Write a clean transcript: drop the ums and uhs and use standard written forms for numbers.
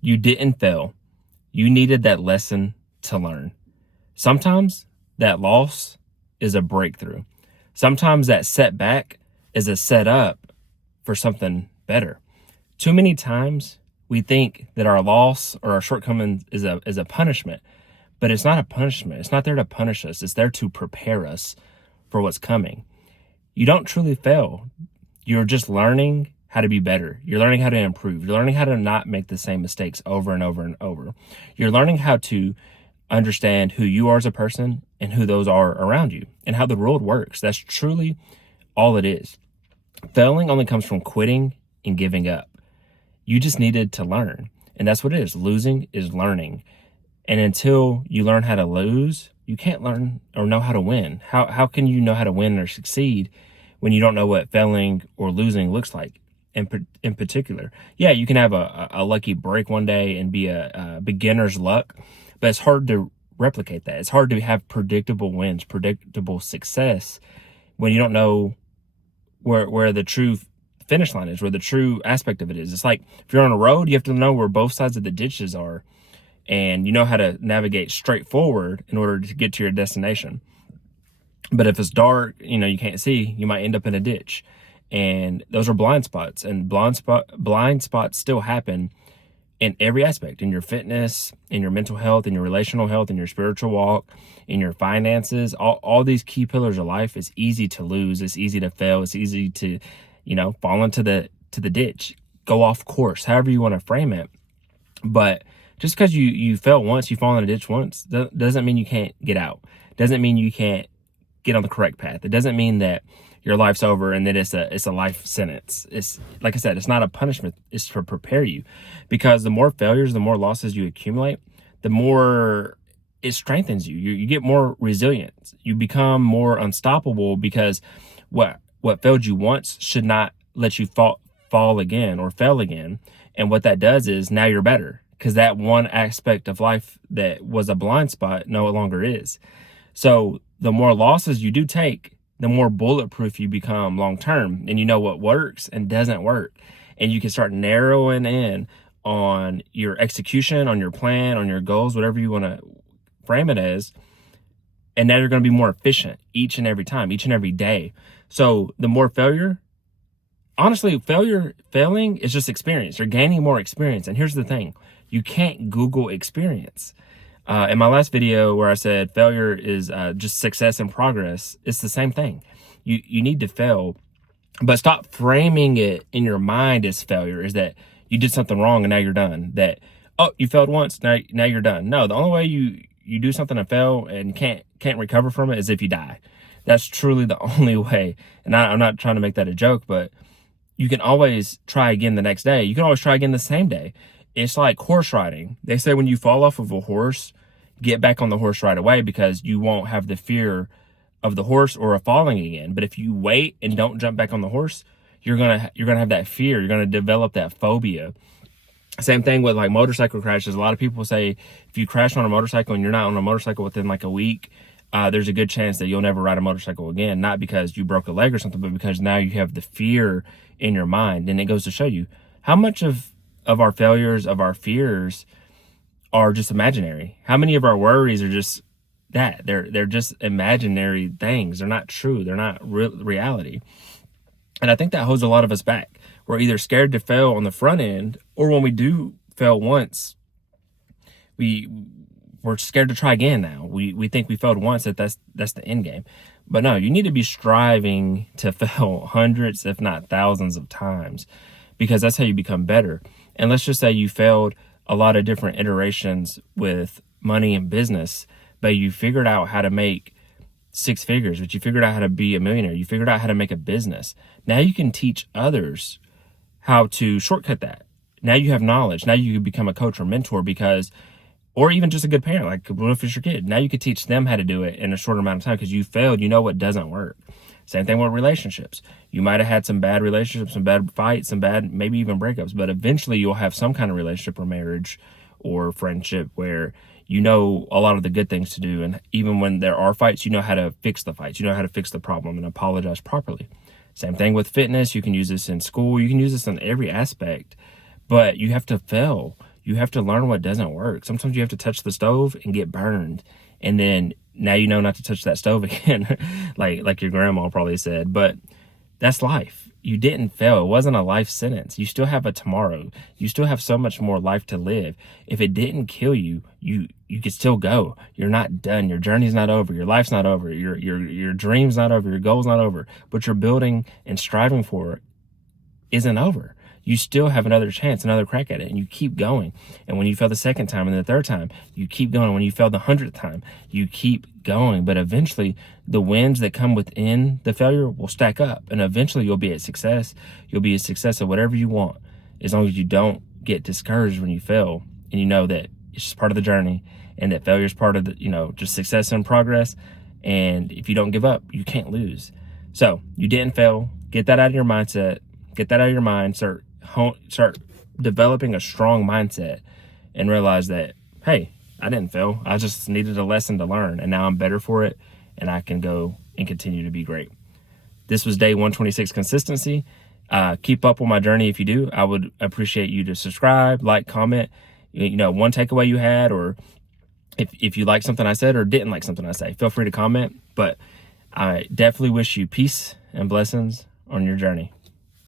You didn't fail. You needed that lesson to learn. Sometimes that loss is a breakthrough. Sometimes that setback is a setup for something better. Too many times we think that our loss or our shortcoming is a punishment, but it's not a punishment. It's not there to punish us. It's there to prepare us for what's coming. You don't truly fail. You're just learning how to be better. You're learning how to improve. You're learning how to not make the same mistakes over and over and over. You're learning how to understand who you are as a person and who those are around you and how the world works. That's truly all it is. Failing only comes from quitting and giving up. You just needed to learn. And that's what it is. Losing is learning. And until you learn how to lose, you can't learn or know how to win. How can you know how to win or succeed when you don't know what failing or losing looks like? In particular, yeah, you can have a lucky break one day and be a beginner's luck, but it's hard to replicate that. It's hard to have predictable wins, predictable success when you don't know where the true finish line is, where the true aspect of it is. It's like if you're on a road, you have to know where both sides of the ditches are, and you know how to navigate straight forward in order to get to your destination. But if it's dark, you can't see, you might end up in a ditch. And those are blind spots, and blind spots still happen in every aspect, in your fitness, in your mental health, in your relational health, in your spiritual walk, in your finances, all these key pillars of life. It's easy to lose. It's easy to fail. It's easy to, fall into the ditch, go off course, however you want to frame it. But just because you fell once, you fall in a ditch once, doesn't mean you can't get out. Doesn't mean you can't get on the correct path. It doesn't mean that your life's over and that it's a life sentence. It's like I said, it's not a punishment. It's to prepare you, because the more failures, the more losses you accumulate, the more it strengthens you. You get more resilient. You become more unstoppable, because what failed you once should not let you fall again or fail again. And what that does is now you're better, because that one aspect of life that was a blind spot no longer is. So the more losses you do take, the more bulletproof you become long-term, and you know what works and doesn't work. And you can start narrowing in on your execution, on your plan, on your goals, whatever you want to frame it as. And now you're going to be more efficient each and every time, each and every day. So the more honestly, failing is just experience. You're gaining more experience. And here's the thing, you can't Google experience. In my last video where I said failure is just success and progress, it's the same thing. You need to fail, but stop framing it in your mind as failure, is that you did something wrong and now you're done. That, oh, you failed once, now you're done. No, the only way you do something and fail and can't recover from it is if you die. That's truly the only way. And I'm not trying to make that a joke, but you can always try again the next day. You can always try again the same day. It's like horse riding. They say when you fall off of a horse, get back on the horse right away, because you won't have the fear of the horse or of falling again. But if you wait and don't jump back on the horse, you're gonna have that fear. You're gonna develop that phobia. Same thing with like motorcycle crashes. A lot of people say if you crash on a motorcycle and you're not on a motorcycle within like a week, there's a good chance that you'll never ride a motorcycle again. Not because you broke a leg or something, but because now you have the fear in your mind. And it goes to show you how much of our failures, of our fears, are just imaginary. How many of our worries are just that? They're just imaginary things. They're not true. They're not reality. And I think that holds a lot of us back. We're either scared to fail on the front end, or when we do fail once, we're scared to try again now. We think we failed once, that's the end game. But no, you need to be striving to fail hundreds, if not thousands of times, because that's how you become better. And let's just say you failed a lot of different iterations with money and business, but you figured out how to make six figures, but you figured out how to be a millionaire. You figured out how to make a business. Now you can teach others how to shortcut that. Now you have knowledge. Now you can become a coach or mentor, or even just a good parent, like what if it's your kid? Now you could teach them how to do it in a shorter amount of time, because you failed. You know what doesn't work. Same thing with relationships. You might have had some bad relationships, some bad fights, some bad, maybe even breakups, but eventually you'll have some kind of relationship or marriage or friendship where you know a lot of the good things to do. And even when there are fights, you know how to fix the fights. You know how to fix the problem and apologize properly. Same thing with fitness. You can use this in school. You can use this in every aspect, but you have to fail. You have to learn what doesn't work. Sometimes you have to touch the stove and get burned. And then now you know not to touch that stove again, like your grandma probably said. But that's life. You didn't fail. It wasn't a life sentence. You still have a tomorrow. You still have so much more life to live. If it didn't kill you, you could still go. You're not done. Your journey's not over. Your life's not over. Your dream's not over. Your goal's not over. What you're building and striving for isn't over. You still have another chance, another crack at it, and you keep going. And when you fail the second time and the third time, you keep going. When you fail the 100th time, you keep going. But eventually, the wins that come within the failure will stack up, and eventually you'll be at success. You'll be a success at whatever you want, as long as you don't get discouraged when you fail, and you know that it's just part of the journey, and that failure is part of the, just success and progress. And if you don't give up, you can't lose. So you didn't fail. Get that out of your mindset. Get that out of your mind. Start developing a strong mindset and realize that, hey, I didn't fail. I just needed a lesson to learn, and now I'm better for it, and I can go and continue to be great. This was day 126, consistency. Keep up on my journey if you do. I would appreciate you to subscribe, like, comment, one takeaway you had, or if you like something I said or didn't like something I say, feel free to comment. But I definitely wish you peace and blessings on your journey.